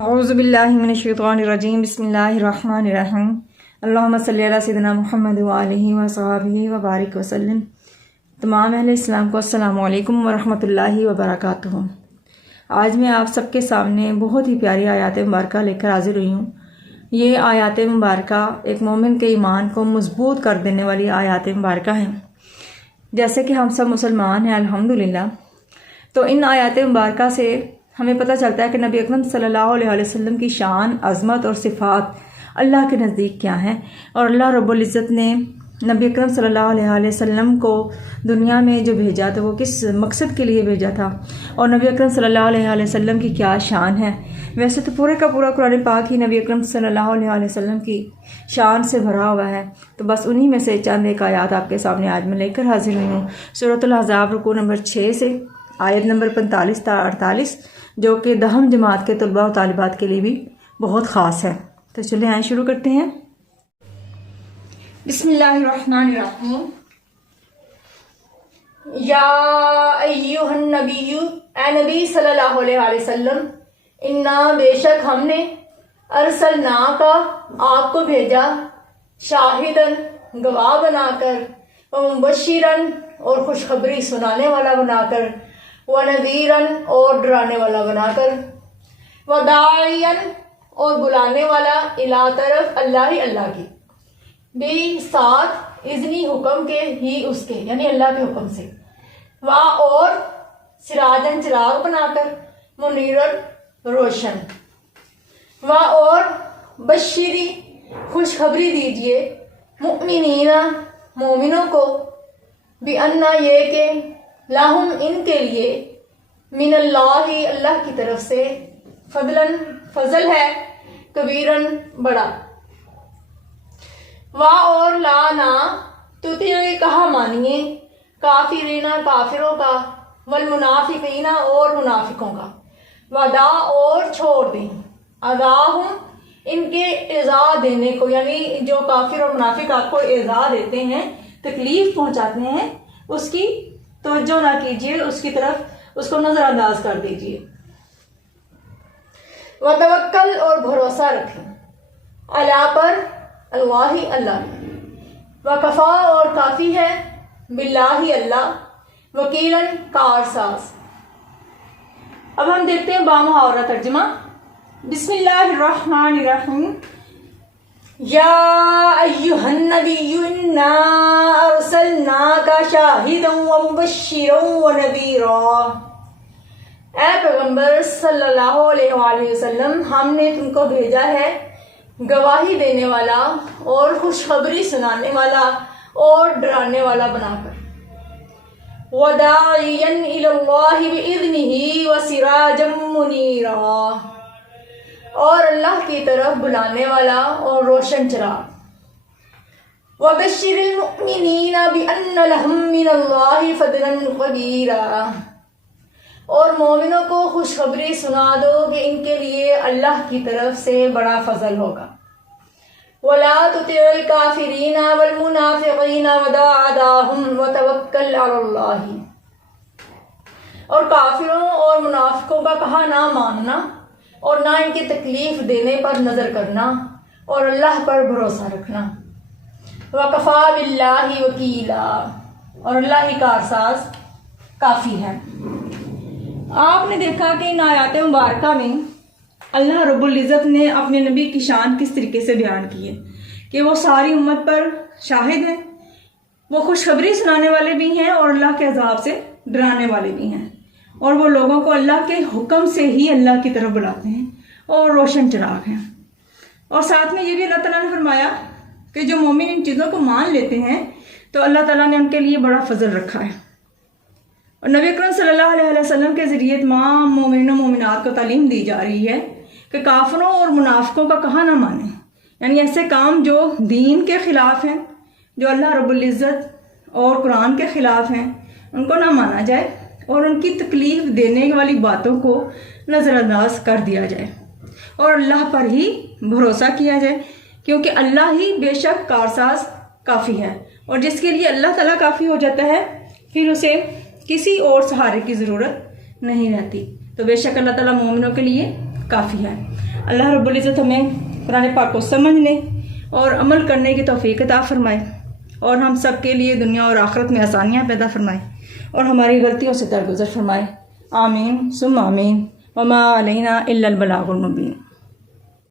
اعوذ باللہ من الشیطان الرجیم بسم اللہ الرحمن الرحیم اللہم صلی علی سیدنا محمد وآلہ وصحبہ وبارک وسلم۔ تمام اہل اسلام کو السلام علیکم ورحمۃ اللہ وبرکاتہ۔ آج میں آپ سب کے سامنے بہت ہی پیاری آیات مبارکہ لے کر حاضر ہوئی ہوں۔ یہ آیات مبارکہ ایک مومن کے ایمان کو مضبوط کر دینے والی آیات مبارکہ ہیں۔ جیسے کہ ہم سب مسلمان ہیں الحمدللہ، تو ان آیات مبارکہ سے ہمیں پتہ چلتا ہے کہ نبی اکرم صلی اللہ علیہ وسلم کی شان، عظمت اور صفات اللہ کے نزدیک کیا ہیں، اور اللہ رب العزت نے نبی اکرم صلی اللہ علیہ وسلم کو دنیا میں جو بھیجا تو وہ کس مقصد کے لیے بھیجا تھا، اور نبی اکرم صلی اللہ علیہ وسلم کی کیا شان ہے۔ ویسے تو پورے کا پورا قرآن پاک ہی نبی اکرم صلی اللہ علیہ وسلم کی شان سے بھرا ہوا ہے، تو بس انہی میں سے چند ایک آیات آپ کے سامنے آج میں لے کر حاضر ہوئی ہوں۔ سورۃ الاحزاب رکوع نمبر 6 سے آیت نمبر 45 تا 48، جو کہ 10 جماعت کے طلباء و طالبات کے لیے بھی بہت خاص ہے۔ تو چلیں آئیں شروع کرتے ہیں۔ بسم اللہ الرحمن الرحیم۔ یا ایہا النبی، اے نبی صلی اللہ علیہ وسلم، انا بے شک ہم نے ارسلنا کا آپ کو بھیجا، شاہدن گواہ بنا کر، ومبشرن اور خوشخبری سنانے والا بنا کر، وَنَذِيرًا اور ڈرانے والا بنا کر، وَدَاعِيًا اور بلانے والا اِلیٰ طرف اللہ کی، بھی ساتھ اذنی حکم کے ہی اس کے یعنی اللہ کے حکم سے، اور سراجن چراغ بنا کر، منیرن روشن، اور بشری خوشخبری دیجئے، مؤمنین مومنوں کو، بِأَنَّ یہ کہ لہم ان کے لیے، من اللہ اللہ کی طرف سے، فضل ہے، کبیرن بڑا، اور لا نہ تطیعوا کہا مانیے، کافرین کافروں کا، والمنافقین اور منافقوں کا، ودا اور چھوڑ دیں، اذاہم ان کے ایذا دینے کو، یعنی جو کافر اور منافق آپ کو ایذا دیتے ہیں، تکلیف پہنچاتے ہیں، اس کی توجہ نہ کیجیے، اس کی طرف اس کو نظر انداز کر دیجیے۔ وتوکل اور بھروسہ رکھیں، اللہ پر، اللہ وکفا اور کافی ہے، باللہ اللہ، وکیلاً کارساز۔ اب ہم دیکھتے ہیں بامحاورہ ترجمہ۔ بسم اللہ الرحمن الرحیم۔ یا ایہا النبی انا ارسلناک شاہدا ومبشرا ونذیرا، اے پیغمبر صلی اللہ علیہ وآلہ وسلم، ہم نے تم کو بھیجا ہے گواہی دینے والا اور خوشخبری سنانے والا اور ڈرانے والا بنا کر، وداعیا الی اللہ بإذنہ وسراجا منیرا، اور اللہ کی طرف بلانے والا اور روشن چراغ، وبشر المؤمنین بأن لهم من اللہ فضلا کبیرا، اور مومنوں کو خوشخبری سنا دو کہ ان کے لیے اللہ کی طرف سے بڑا فضل ہوگا، ولا تطع الکافرین والمنافقین ودع اذاہم وتوکل علی اللہ، اور کافروں اور منافقوں کا کہا نہ ماننا اور نہ ان کی تکلیف دینے پر نظر کرنا، اور اللہ پر بھروسہ رکھنا، وَكَفَى بِاللَّهِ وَكِيلًا، اور اللہ ہی کارساز کافی ہے۔ آپ نے دیکھا کہ ان آیات مبارکہ میں اللہ رب العزت نے اپنے نبی کی شان کس طریقے سے بیان کی ہے کہ وہ ساری امت پر شاہد ہیں، وہ خوشخبری سنانے والے بھی ہیں اور اللہ کے عذاب سے ڈرانے والے بھی ہیں، اور وہ لوگوں کو اللہ کے حکم سے ہی اللہ کی طرف بلاتے ہیں اور روشن چراغ ہیں۔ اور ساتھ میں یہ بھی اللہ تعالیٰ نے فرمایا کہ جو مومن ان چیزوں کو مان لیتے ہیں تو اللہ تعالیٰ نے ان کے لیے بڑا فضل رکھا ہے۔ اور نبی اکرم صلی اللہ علیہ وسلم کے ذریعے تمام مومنین و مومنات کو تعلیم دی جا رہی ہے کہ کافروں اور منافقوں کا کہا نہ مانیں، یعنی ایسے کام جو دین کے خلاف ہیں، جو اللہ رب العزت اور قرآن کے خلاف ہیں، ان کو نہ مانا جائے اور ان کی تکلیف دینے والی باتوں کو نظر انداز کر دیا جائے، اور اللہ پر ہی بھروسہ کیا جائے، کیونکہ اللہ ہی بے شک کارساز کافی ہے، اور جس کے لیے اللہ تعالیٰ کافی ہو جاتا ہے پھر اسے کسی اور سہارے کی ضرورت نہیں رہتی۔ تو بے شک اللہ تعالیٰ مومنوں کے لیے کافی ہے۔ اللہ رب العزت ہمیں قرآن پاک کو سمجھنے اور عمل کرنے کی توفیق عطا فرمائے، اور ہم سب کے لیے دنیا اور آخرت میں آسانیاں پیدا فرمائے، اور ہماری غلطیوں سے درگزر فرمائے۔ آمین ثم آمین۔ وما علینا الا البلاغ المبین۔